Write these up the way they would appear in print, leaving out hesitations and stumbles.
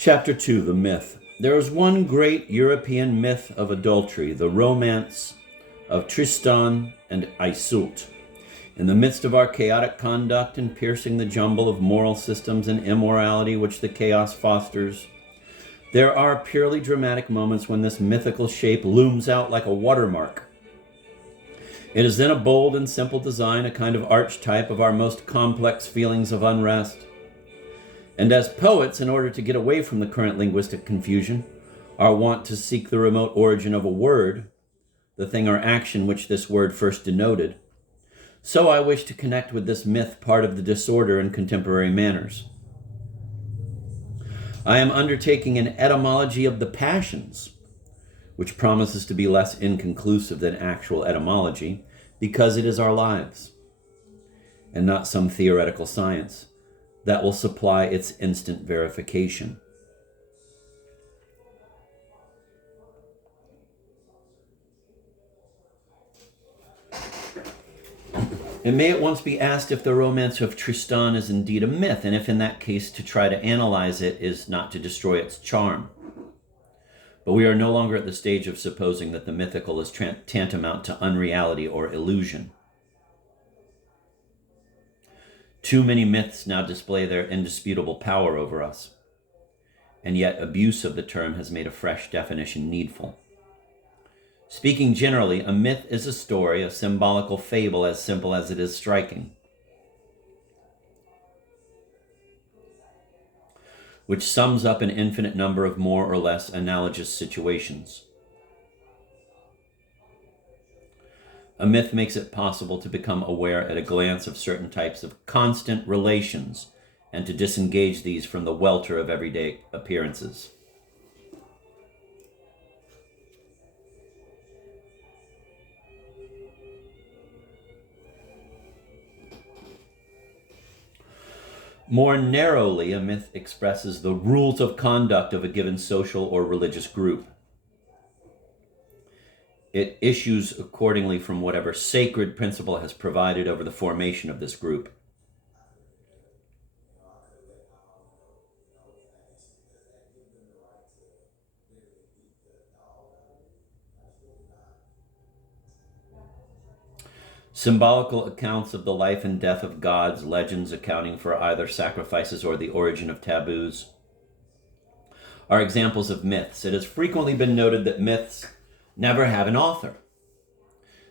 Chapter 2, The Myth. There is one great European myth of adultery, the romance of Tristan and Iseult. In the midst of our chaotic conduct and piercing the jumble of moral systems and immorality which the chaos fosters, there are purely dramatic moments when this mythical shape looms out like a watermark. It is then a bold and simple design, a kind of archetype of our most complex feelings of unrest. And as poets, in order to get away from the current linguistic confusion, are wont to seek the remote origin of a word, the thing or action which this word first denoted, so I wish to connect with this myth part of the disorder in contemporary manners. I am undertaking an etymology of the passions, which promises to be less inconclusive than actual etymology, because it is our lives, and not some theoretical science that will supply its instant verification. It may at once be asked if the romance of Tristan is indeed a myth, and if in that case to try to analyze it is not to destroy its charm. But we are no longer at the stage of supposing that the mythical is tantamount to unreality or illusion. Too many myths now display their indisputable power over us, and yet abuse of the term has made a fresh definition needful. Speaking generally, a myth is a story, a symbolical fable as simple as it is striking, which sums up an infinite number of more or less analogous situations. A myth makes it possible to become aware at a glance of certain types of constant relations and to disengage these from the welter of everyday appearances. More narrowly, a myth expresses the rules of conduct of a given social or religious group. It issues accordingly from whatever sacred principle has provided over the formation of this group. Symbolical accounts of the life and death of gods, legends accounting for either sacrifices or the origin of taboos, are examples of myths. It has frequently been noted that myths never have an author.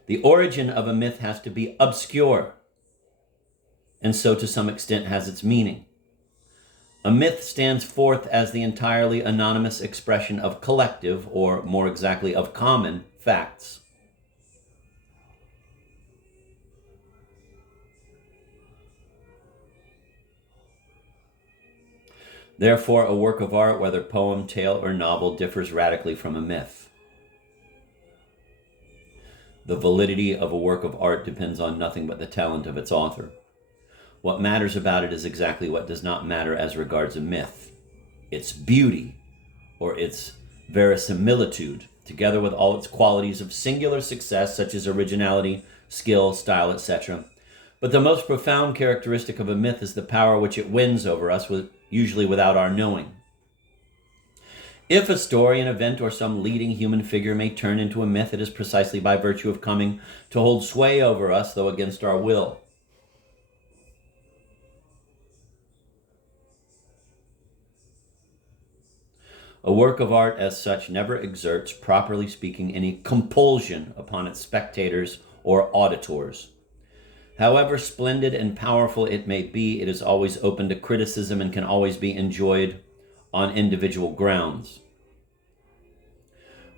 The origin of a myth has to be obscure, and so to some extent has its meaning. A myth stands forth as the entirely anonymous expression of collective, or more exactly of common, facts. Therefore, a work of art, whether poem, tale, or novel, differs radically from a myth. The validity of a work of art depends on nothing but the talent of its author. What matters about it is exactly what does not matter as regards a myth: its beauty, or its verisimilitude, together with all its qualities of singular success, such as originality, skill, style, etc. But the most profound characteristic of a myth is the power which it wins over us, usually without our knowing. If a story, an event, or some leading human figure may turn into a myth, it is precisely by virtue of coming to hold sway over us, though against our will. A work of art as such never exerts, properly speaking, any compulsion upon its spectators or auditors. However splendid and powerful it may be, it is always open to criticism and can always be enjoyed on individual grounds.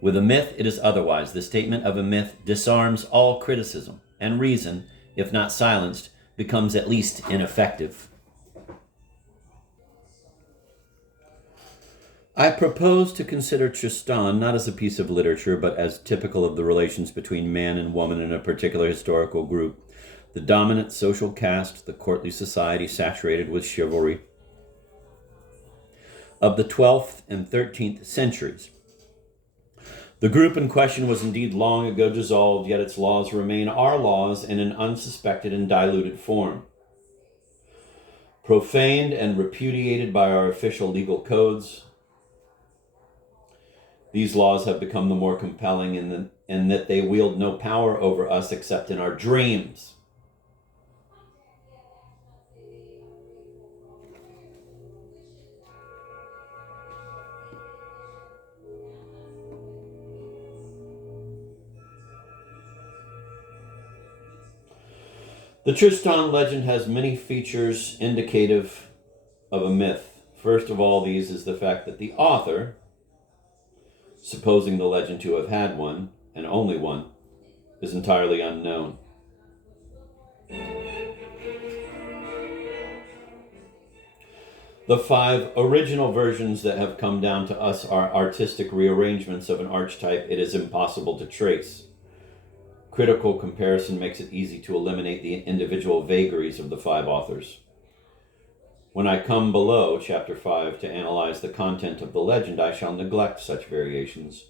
With a myth, it is otherwise. The statement of a myth disarms all criticism, and reason, if not silenced, becomes at least ineffective. I propose to consider Tristan not as a piece of literature, but as typical of the relations between man and woman in a particular historical group. The dominant social caste, the courtly society saturated with chivalry of the 12th and 13th centuries. The group in question was indeed long ago dissolved, yet its laws remain our laws in an unsuspected and diluted form. Profaned and repudiated by our official legal codes, These laws have become the more compelling in that they wield no power over us except in our dreams. The Tristan legend has many features indicative of a myth. First of all these is the fact that the author, supposing the legend to have had one, and only one, is entirely unknown. The 5 original versions that have come down to us are artistic rearrangements of an archetype it is impossible to trace. Critical comparison makes it easy to eliminate the individual vagaries of the 5 authors. When I come below, chapter 5, to analyze the content of the legend, I shall neglect such variations,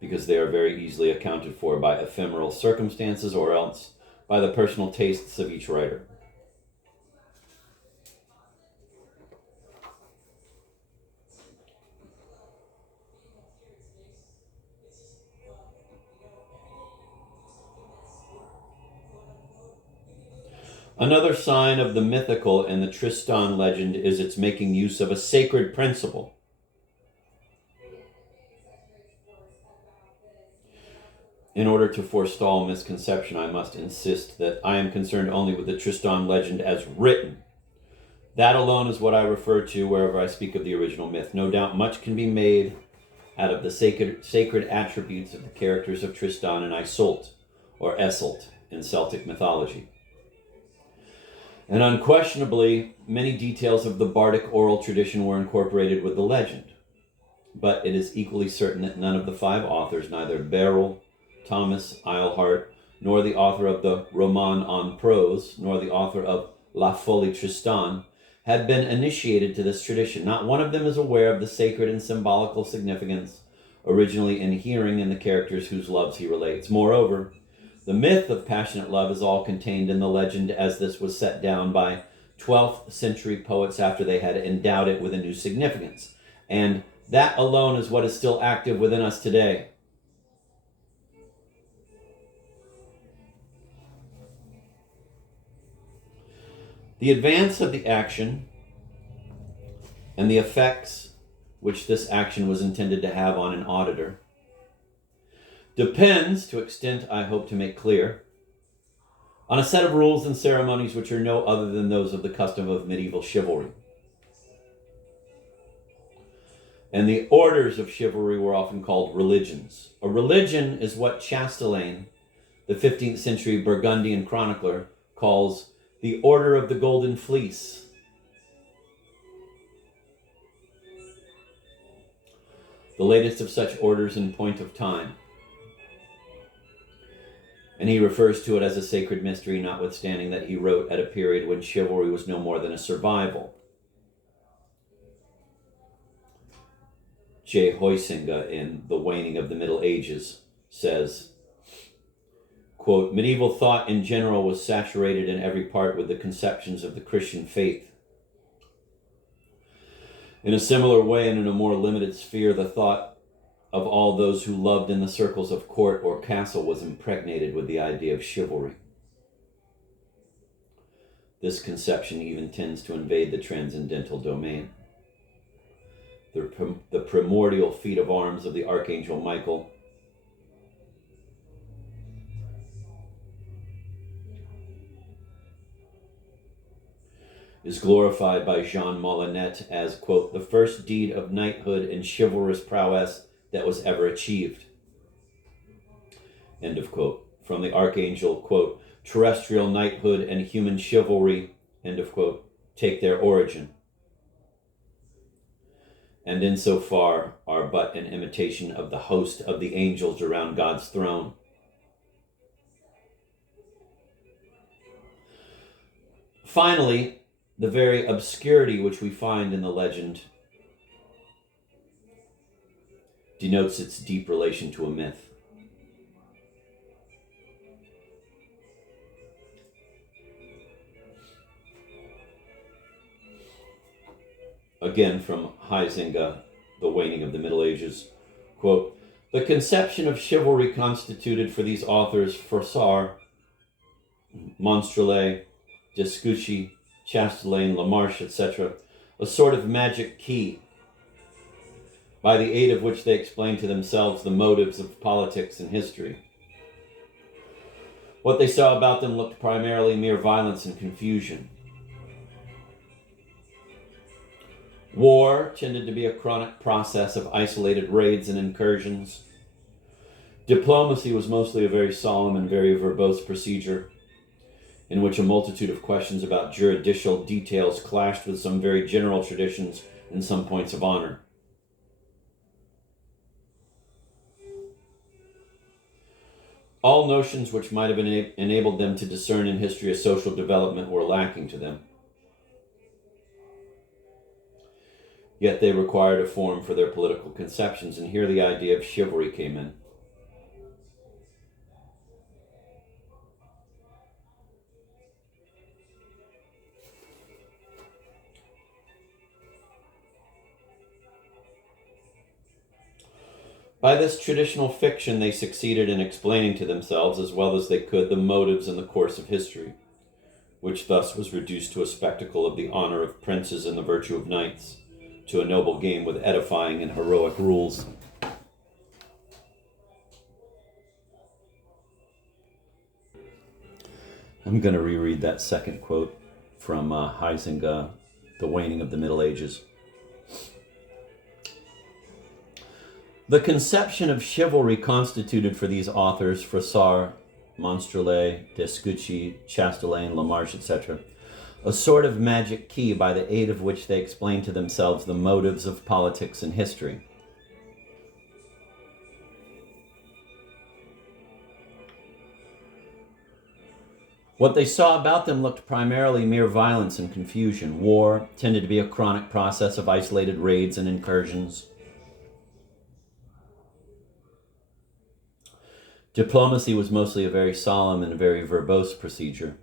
because they are very easily accounted for by ephemeral circumstances or else by the personal tastes of each writer. Another sign of the mythical in the Tristan legend is its making use of a sacred principle. In order to forestall misconception, I must insist that I am concerned only with the Tristan legend as written. That alone is what I refer to wherever I speak of the original myth. No doubt much can be made out of the sacred attributes of the characters of Tristan and Iseult, or Esselt, in Celtic mythology. And unquestionably, many details of the bardic oral tradition were incorporated with the legend. But it is equally certain that none of the 5 authors, neither Beryl, Thomas Eilhart, nor the author of the Roman en prose, nor the author of La Folie Tristan, had been initiated to this tradition. Not one of them is aware of the sacred and symbolical significance originally inhering in the characters whose loves he relates. Moreover, the myth of passionate love is all contained in the legend, as this was set down by 12th century poets after they had endowed it with a new significance. And that alone is what is still active within us today. The advance of the action and the effects which this action was intended to have on an auditor depends, to extent I hope to make clear, on a set of rules and ceremonies which are no other than those of the custom of medieval chivalry. And the orders of chivalry were often called religions. A religion is what Chastelain, the 15th century Burgundian chronicler, calls the Order of the Golden Fleece. The latest of such orders in point of time. And he refers to it as a sacred mystery, notwithstanding that he wrote at a period when chivalry was no more than a survival. J. Huizinga, in The Waning of the Middle Ages, says, quote, medieval thought in general was saturated in every part with the conceptions of the Christian faith. In a similar way, and in a more limited sphere, the thought of all those who loved in the circles of court or castle was impregnated with the idea of chivalry. This conception even tends to invade the transcendental domain. The primordial feat of arms of the Archangel Michael is glorified by Jean Molinet as, quote, the first deed of knighthood and chivalrous prowess that was ever achieved. End of quote. From the Archangel, quote, terrestrial knighthood and human chivalry, end of quote, take their origin, and insofar are but an imitation of the host of the angels around God's throne. Finally, the very obscurity which we find in the legend denotes its deep relation to a myth. Again, from Huizinga, The Waning of the Middle Ages, Quote, the conception of chivalry constituted for these authors Froissart, Monstrelet, Descouchy, Chastelain, Lamarche, etc., a sort of magic key by the aid of which they explained to themselves the motives of politics and history. What they saw about them looked primarily mere violence and confusion. War tended to be a chronic process of isolated raids and incursions. Diplomacy was mostly a very solemn and very verbose procedure, in which a multitude of questions about juridical details clashed with some very general traditions and some points of honor. All notions which might have enabled them to discern in history a social development were lacking to them. Yet they required a form for their political conceptions, and here the idea of chivalry came in. By this traditional fiction, they succeeded in explaining to themselves as well as they could the motives and the course of history, which thus was reduced to a spectacle of the honor of princes and the virtue of knights, to a noble game with edifying and heroic rules. I'm going to reread that second quote from Huizinga, The Waning of the Middle Ages. The conception of chivalry constituted for these authors, Froissart, Monstrelet, Descouchy, Chastelain, Lamarche, etc., a sort of magic key by the aid of which they explained to themselves the motives of politics and history. What they saw about them looked primarily mere violence and confusion. War tended to be a chronic process of isolated raids and incursions. Diplomacy was mostly a very solemn and very verbose procedure,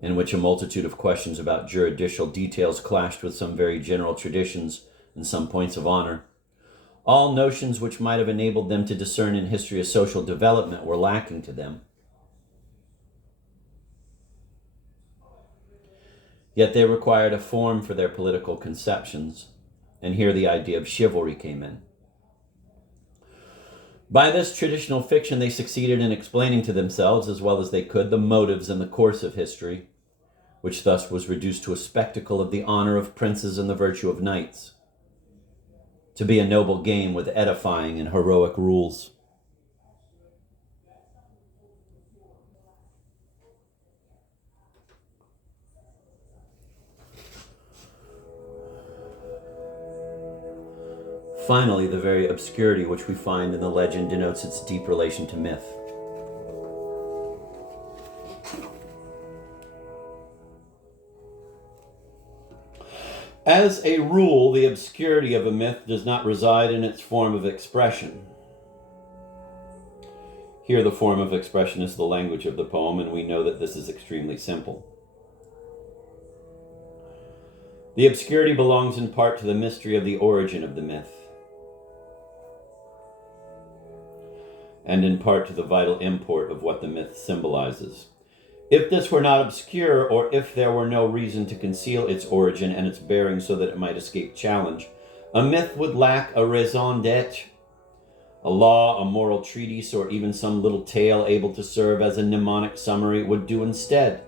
in which a multitude of questions about juridical details clashed with some very general traditions and some points of honor. All notions which might have enabled them to discern in history a social development were lacking to them. Yet they required a form for their political conceptions, and here the idea of chivalry came in. By this traditional fiction, they succeeded in explaining to themselves, as well as they could, the motives and the course of history, which thus was reduced to a spectacle of the honor of princes and the virtue of knights, to be a noble game with edifying and heroic rules. Finally, the very obscurity which we find in the legend denotes its deep relation to myth. As a rule, the obscurity of a myth does not reside in its form of expression. Here the form of expression is the language of the poem, and we know that this is extremely simple. The obscurity belongs in part to the mystery of the origin of the myth, and in part to the vital import of what the myth symbolizes. If this were not obscure, or if there were no reason to conceal its origin and its bearing so that it might escape challenge, a myth would lack a raison d'être, a law, a moral treatise, or even some little tale able to serve as a mnemonic summary would do instead.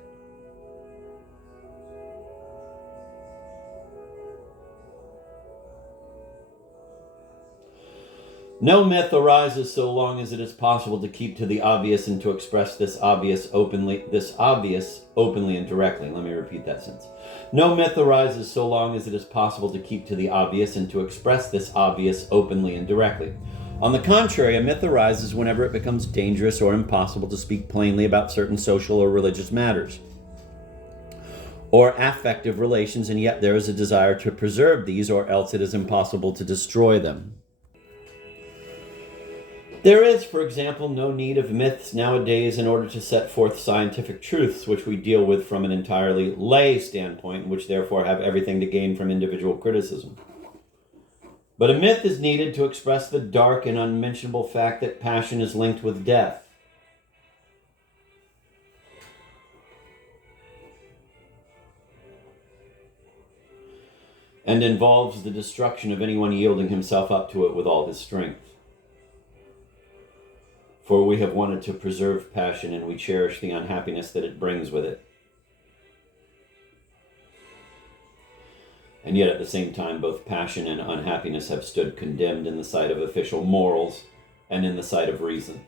No myth arises so long as it is possible to keep to the obvious and to express this obvious openly and directly. Let me repeat that sentence. No myth arises so long as it is possible to keep to the obvious and to express this obvious openly and directly. On the contrary, a myth arises whenever it becomes dangerous or impossible to speak plainly about certain social or religious matters, or affective relations, and yet there is a desire to preserve these, or else it is impossible to destroy them. There is, for example, no need of myths nowadays in order to set forth scientific truths, which we deal with from an entirely lay standpoint, which therefore have everything to gain from individual criticism. But a myth is needed to express the dark and unmentionable fact that passion is linked with death. And involves the destruction of anyone yielding himself up to it with all his strength. For we have wanted to preserve passion, and we cherish the unhappiness that it brings with it. And yet at the same time, both passion and unhappiness have stood condemned in the sight of official morals and in the sight of reason.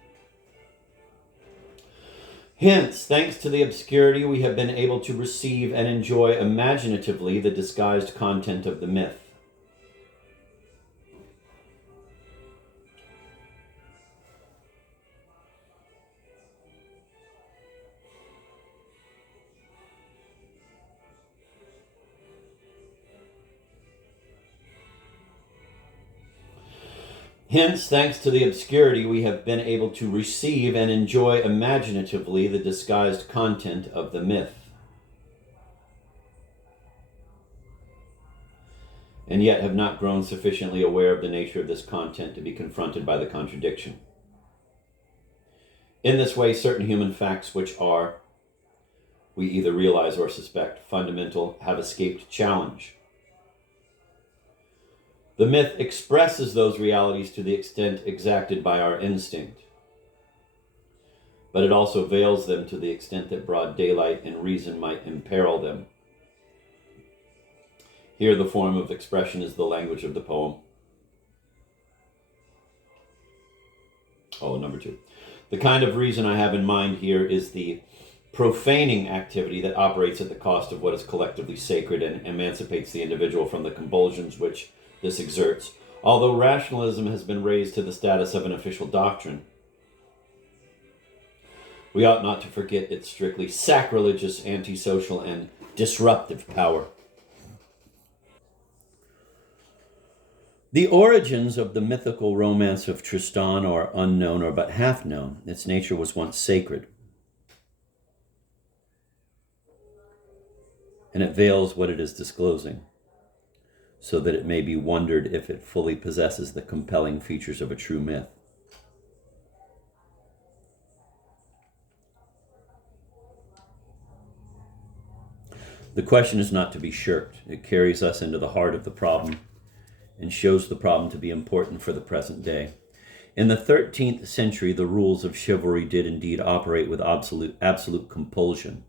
Hence, thanks to the obscurity, we have been able to receive and enjoy imaginatively the disguised content of the myth. Hence, thanks to the obscurity, we have been able to receive and enjoy imaginatively the disguised content of the myth. And yet have not grown sufficiently aware of the nature of this content to be confronted by the contradiction. In this way, certain human facts which are, we either realize or suspect, fundamental, have escaped challenge. The myth expresses those realities to the extent exacted by our instinct, but it also veils them to the extent that broad daylight and reason might imperil them. Here the form of expression is the language of the poem. Number 2. The kind of reason I have in mind here is the profaning activity that operates at the cost of what is collectively sacred and emancipates the individual from the compulsions which this exerts. Although rationalism has been raised to the status of an official doctrine, we ought not to forget its strictly sacrilegious, antisocial, and disruptive power. The origins of the mythical romance of Tristan are unknown or but half known. Its nature was once sacred, and it veils what it is disclosing, so that it may be wondered if it fully possesses the compelling features of a true myth. The question is not to be shirked. It carries us into the heart of the problem and shows the problem to be important for the present day. In the 13th century, the rules of chivalry did indeed operate with absolute compulsion.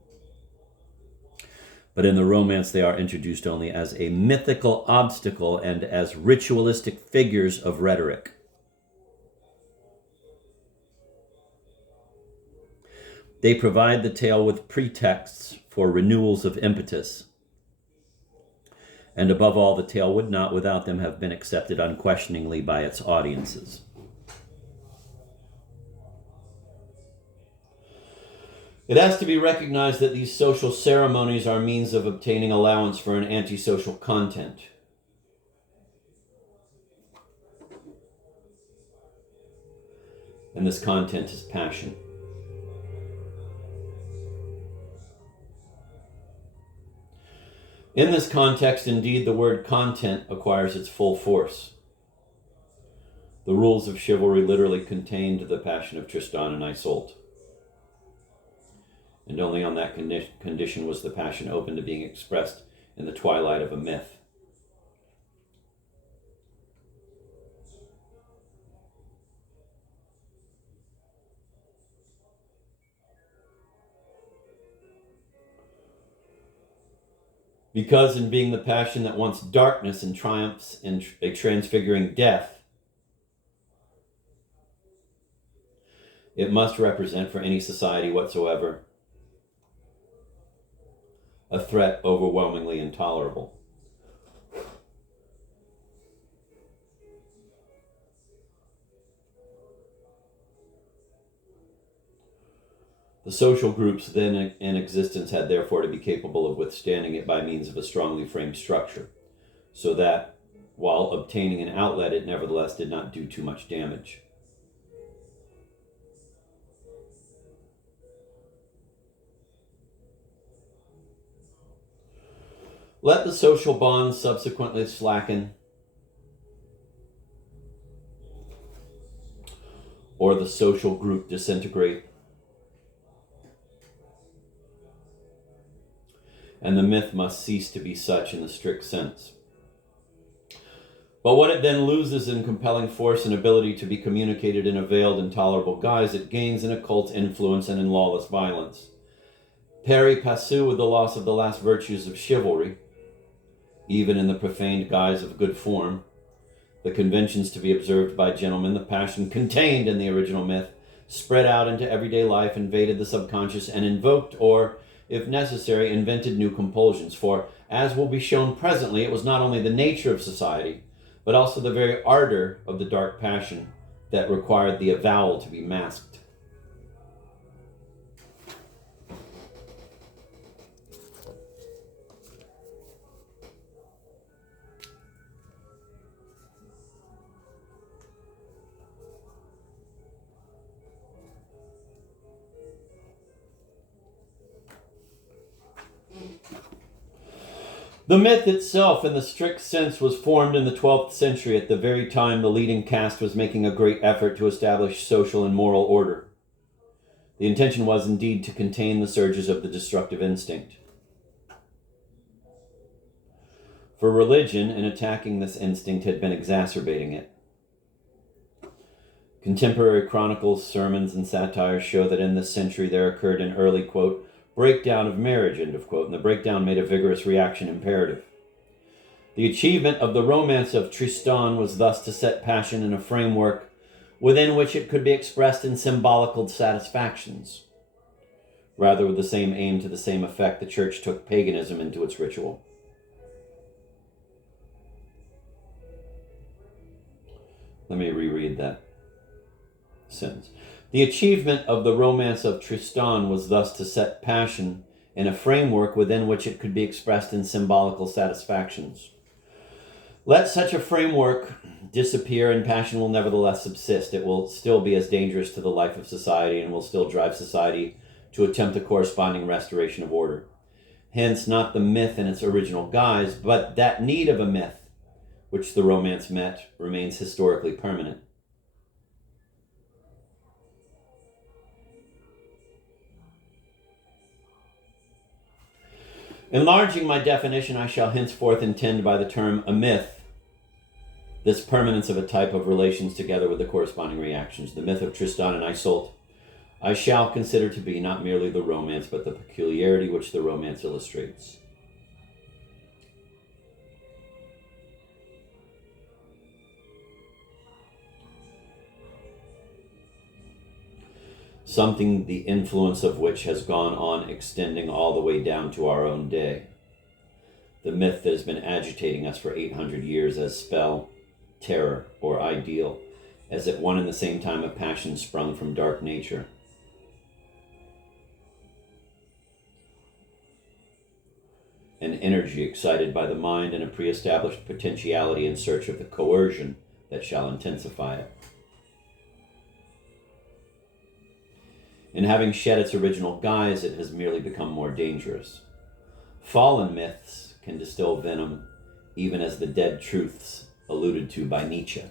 But in the romance, they are introduced only as a mythical obstacle and as ritualistic figures of rhetoric. They provide the tale with pretexts for renewals of impetus. And above all, the tale would not, without them, have been accepted unquestioningly by its audiences. It has to be recognized that these social ceremonies are means of obtaining allowance for an antisocial content. And this content is passion. In this context, indeed, the word content acquires its full force. The rules of chivalry literally contained the passion of Tristan and Isolde. And only on that condition was the passion open to being expressed in the twilight of a myth. Because in being the passion that wants darkness and triumphs in a transfiguring death, it must represent for any society whatsoever a threat overwhelmingly intolerable. The social groups then in existence had therefore to be capable of withstanding it by means of a strongly framed structure, so that, while obtaining an outlet, it nevertheless did not do too much damage. Let the social bonds subsequently slacken, or the social group disintegrate. And the myth must cease to be such in the strict sense. But what it then loses in compelling force and ability to be communicated in a veiled and tolerable guise, it gains in occult influence and in lawless violence. Pari passu with the loss of the last virtues of chivalry, even in the profaned guise of good form, the conventions to be observed by gentlemen, the passion contained in the original myth, spread out into everyday life, invaded the subconscious, and invoked, or, if necessary, invented new compulsions. For, as will be shown presently, it was not only the nature of society, but also the very ardor of the dark passion that required the avowal to be masked. The myth itself, in the strict sense, was formed in the 12th century at the very time the leading caste was making a great effort to establish social and moral order. The intention was indeed to contain the surges of the destructive instinct. For religion, in attacking this instinct, had been exacerbating it. Contemporary chronicles, sermons, and satires show that in this century there occurred an early, quote, breakdown of marriage, end of quote, and the breakdown made a vigorous reaction imperative. The achievement of the romance of Tristan was thus to set passion in a framework within which it could be expressed in symbolical satisfactions. Rather, with the same aim to the same effect, the church took paganism into its ritual. Let me reread that sentence. The achievement of the romance of Tristan was thus to set passion in a framework within which it could be expressed in symbolical satisfactions. Let such a framework disappear and passion will nevertheless subsist. It will still be as dangerous to the life of society and will still drive society to attempt a corresponding restoration of order. Hence, not the myth in its original guise, but that need of a myth, which the romance met, remains historically permanent. Enlarging my definition, I shall henceforth intend by the term a myth this permanence of a type of relations together with the corresponding reactions. The myth of Tristan and Isolde I shall consider to be not merely the romance, but the peculiarity which the romance illustrates. Something the influence of which has gone on extending all the way down to our own day. The myth that has been agitating us for 800 years as spell, terror, or ideal, as at one and the same time a passion sprung from dark nature. An energy excited by the mind and a pre-established potentiality in search of the coercion that shall intensify it. In having shed its original guise, it has merely become more dangerous. Fallen myths can distill venom, even as the dead truths alluded to by Nietzsche.